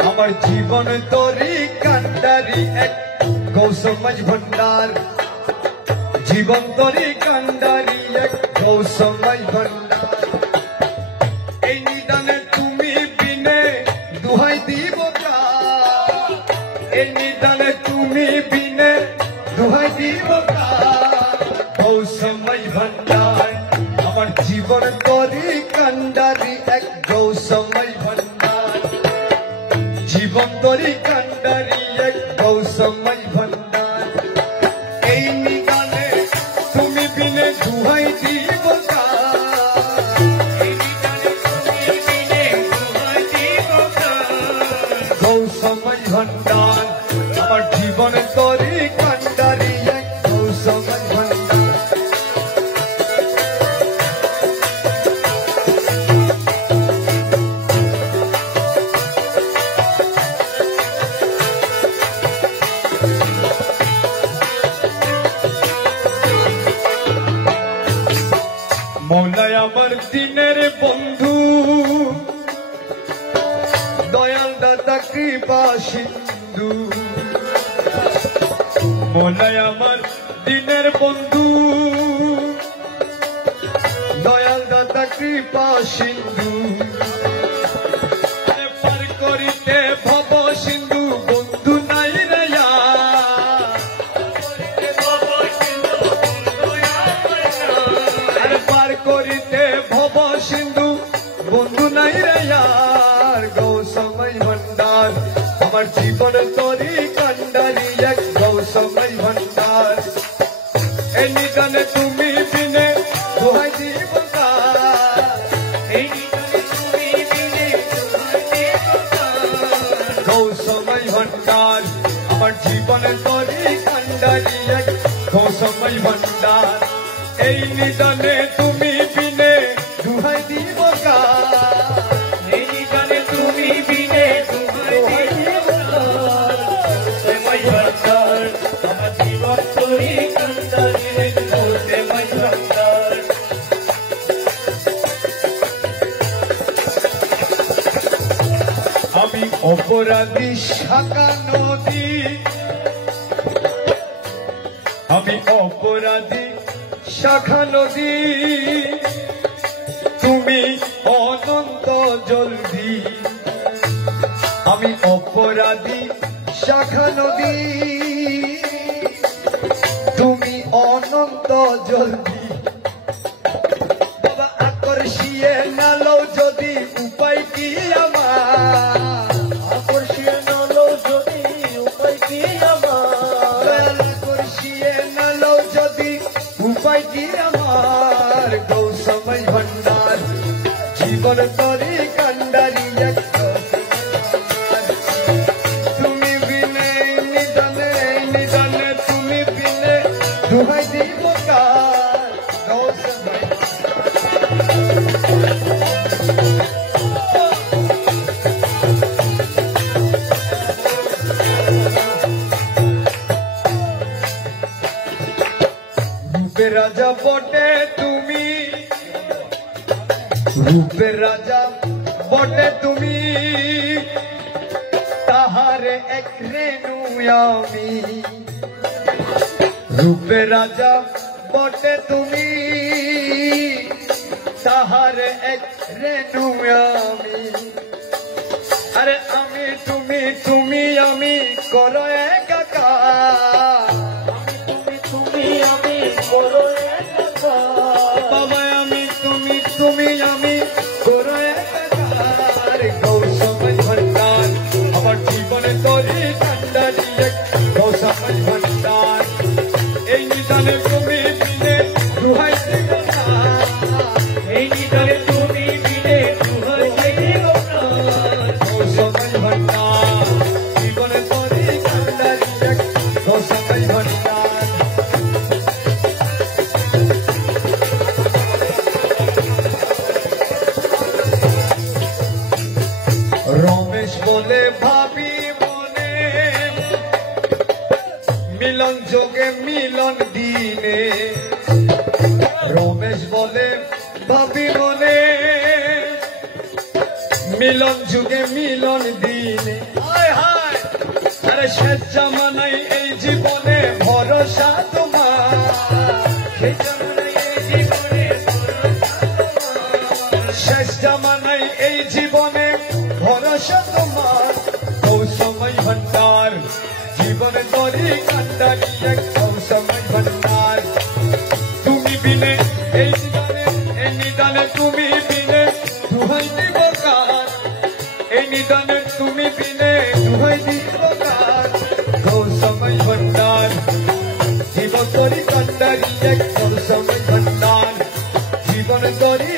আমার জীবন তরি কান্ডারি এক গৌসমাজ ভণ্ডার জীবন তরি কান্ডারি এক গৌসমাজ ভণ্ডার এই নিদানে তুমি বিনে দুহাই দিব এই নিদানে তুমি বিনে দুহাই দিব গৌসমাজ ভণ্ডার আমার জীবন তরি কান্ডারি এক গৌসমাজ ভণ্ডার জীবন তরি কান্ডারি এক গৌসমাজ ভণ্ডার এই নিদানে তুমি বিনে দুহাই দিব গৌসমাজ ভণ্ডার আমার জীবন তরি কান্ডারি এক গৌসমাজ ভণ্ডার মৌলায় আমার দিনের বন্ধু দয়াল দাদা কৃপা সিন্ধু মৌলায় আমার দিনের বন্ধু দয়াল দাদা কৃপা সিন্ধু পার করিতে ভব সিন্ধু বন্ধু নাই রেয়া পার করিতে ভব সিন্ধু বন্ধু নাই রেয়ার গৌসমাজ ভণ্ডার আমার জীবন তরি কান্ডারি এক গৌসমাজ ভণ্ডার এই নিদানে তুমি বিনে দুহাই দিব এই নিদানে তুমি বিনে দুহাই দিব গৌসমাজ ভণ্ডার আমার জীবন তরি কান্ডারি এক গৌসমাজ ভণ্ডার এই নিদানে তুমি বিনে দুহাই দিব এই নিদানে তুমি বিনে দুহাই দিব আমার জীবন তরি কান্ডারি এক গৌসমাজ ভণ্ডার আমি অপরাধী শাখা নদী আমি অপরাধী শাখা নদী তুমি অনন্ত জলদি আমি অপরাধী শাখা নদী তুমি অনন্ত জলদি বাবা আকর্ষিয়ে নালো যদি উপায় কি আমার আকর্ষিয়ে নালো যদি উপায় কি আমার আকর্ষিয়ে নালো যদি উপায় কি আমার গৌসমাজ ভণ্ডার জীবন তরি কান্ডারি এক তুমি বিনে নিদানে নিদানে তুমি বিনে দুহাই দিব রূপের রাজা বটে তুমি রূপের রাজা বটে তুমি তাহারে এক রেণু আমি রূপের রাজা বটে তুমি তাহারে এক রেণু আমি আরে আমি তুমি তুমি আমি করো একাকার তুমি আমি করো একাকার বাবা আমি তুমি আমি করো একাকার গৌসমাজ ভণ্ডার আমার জীবনে তরি কান্ডারি এক গৌসমাজ ভণ্ডার এই নিদানে তুমি বিনে দুহাই দিব এই নিদানে তুমি বিনে দুহাই দিব গৌসমাজ ভণ্ডার জীবনে তরি কান্ডারি এক গৌসমাজ ভণ্ডার রমেশ বলে ভাবি মনে মিলন যোগে মিলন দিনে রমেশ বলে ভাবি মনে মিলন যুগে মিলন দিনে হায় হায় আরে শেষ জামানাই এই জীবনে ভরসা তোমার শেষ জামানাই এই জীবনে শেষ জামানাই এই জীবনে ভরসা তোমার কৌসময় ভান্ডার জীবন তরি কান্ডারি এক কৌসময় ভান্ডার তুমি বিনে এই নিদানে তুমি বিনে দুহাই দিব কার এই নিদানে তুমি বিনে দুহাই দিব কার কৌসময় ভান্ডার জীবন তরি কান্ডারি এক কৌসময় ভান্ডার জীবন তরি